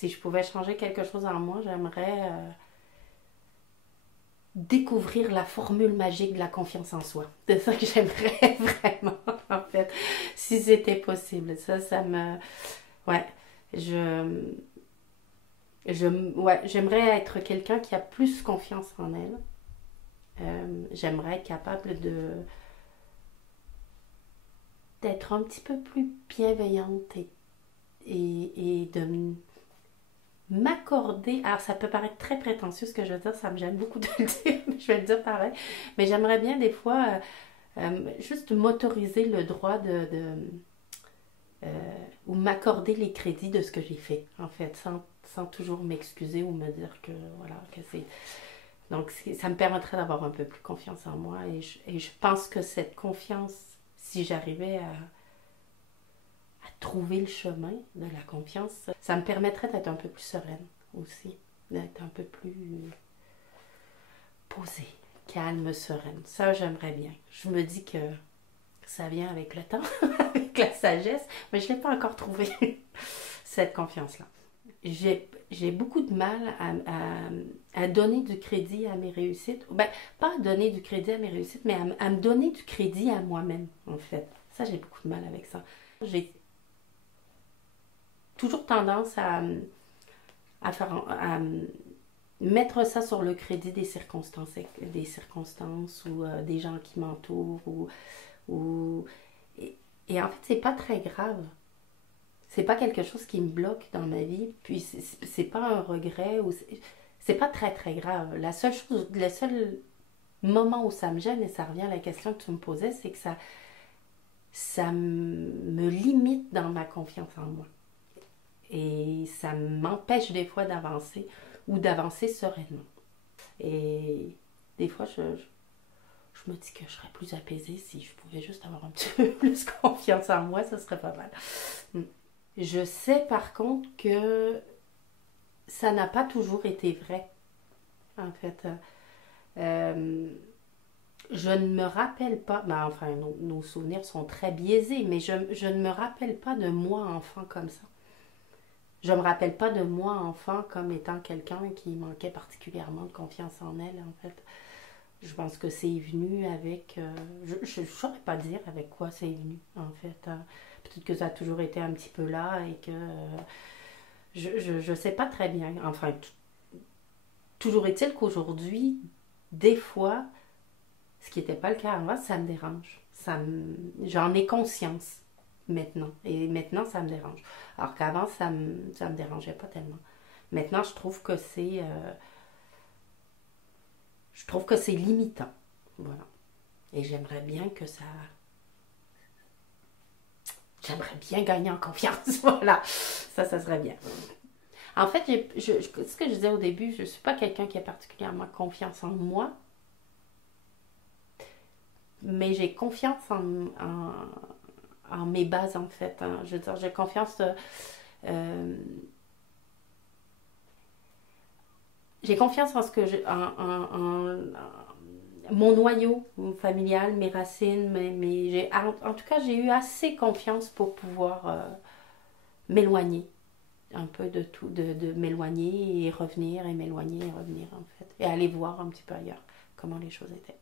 Si je pouvais changer quelque chose en moi, j'aimerais découvrir la formule magique de la confiance en soi. C'est ça que j'aimerais vraiment, en fait, si c'était possible. Ça me... Ouais, je... ouais, j'aimerais être quelqu'un qui a plus confiance en elle. J'aimerais être capable d'être un petit peu plus bienveillante et de m'accorder. Alors, ça peut paraître très prétentieux ce que je veux dire, ça me gêne beaucoup de le dire, mais je vais le dire pareil. Mais j'aimerais bien des fois juste m'autoriser le droit ou m'accorder les crédits de ce que j'ai fait, en fait, sans toujours m'excuser ou me dire que voilà, que c'est. Donc, ça me permettrait d'avoir un peu plus confiance en moi et je pense que cette confiance, si j'arrivais à trouver le chemin de la confiance, ça me permettrait d'être un peu plus sereine aussi, d'être un peu plus posée, calme, sereine. Ça, j'aimerais bien. Je me dis que ça vient avec le temps, avec la sagesse, mais je ne l'ai pas encore trouvé, cette confiance-là. J'ai beaucoup de mal à donner du crédit à mes réussites. Ben, pas à donner du crédit à mes réussites, mais à me donner du crédit à moi-même, en fait. Ça, j'ai beaucoup de mal avec ça. J'ai toujours tendance à mettre ça sur le crédit des circonstances ou des gens qui m'entourent. Ou, et en fait, c'est pas très grave. C'est pas quelque chose qui me bloque dans ma vie, puis c'est pas un regret, ou c'est pas très très grave. La seule chose, le seul moment où ça me gêne, et ça revient à la question que tu me posais, c'est que ça me limite dans ma confiance en moi. Et ça m'empêche des fois d'avancer ou d'avancer sereinement. Et des fois, je me dis que je serais plus apaisée si je pouvais juste avoir un petit peu plus confiance en moi, ça serait pas mal. Je sais par contre que ça n'a pas toujours été vrai, en fait. Je ne me rappelle pas, ben enfin nos souvenirs sont très biaisés, mais je ne me rappelle pas de moi enfant comme ça. Je me rappelle pas de moi enfant comme étant quelqu'un qui manquait particulièrement de confiance en elle, en fait. Je pense que c'est venu avec... je ne saurais pas dire avec quoi c'est venu, en fait. Peut-être que ça a toujours été un petit peu là et que... je sais pas très bien. Enfin, toujours est-il qu'aujourd'hui, des fois, ce qui n'était pas le cas avant, ça me dérange. J'en ai conscience maintenant. Et maintenant, ça me dérange. Alors qu'avant, ça me dérangeait pas tellement. Maintenant, je trouve que c'est limitant. Voilà. Et j'aimerais bien que ça... J'aimerais bien gagner en confiance. Voilà. Ça serait bien. En fait, ce que je disais au début, je ne suis pas quelqu'un qui a particulièrement confiance en moi, mais j'ai confiance en mes bases, en fait. Hein. Je veux dire, j'ai confiance... j'ai confiance en ce que mon noyau familial, mes racines, en tout cas, j'ai eu assez confiance pour pouvoir m'éloigner un peu de tout, de m'éloigner et revenir, et m'éloigner et revenir, en fait. Et aller voir un petit peu ailleurs comment les choses étaient.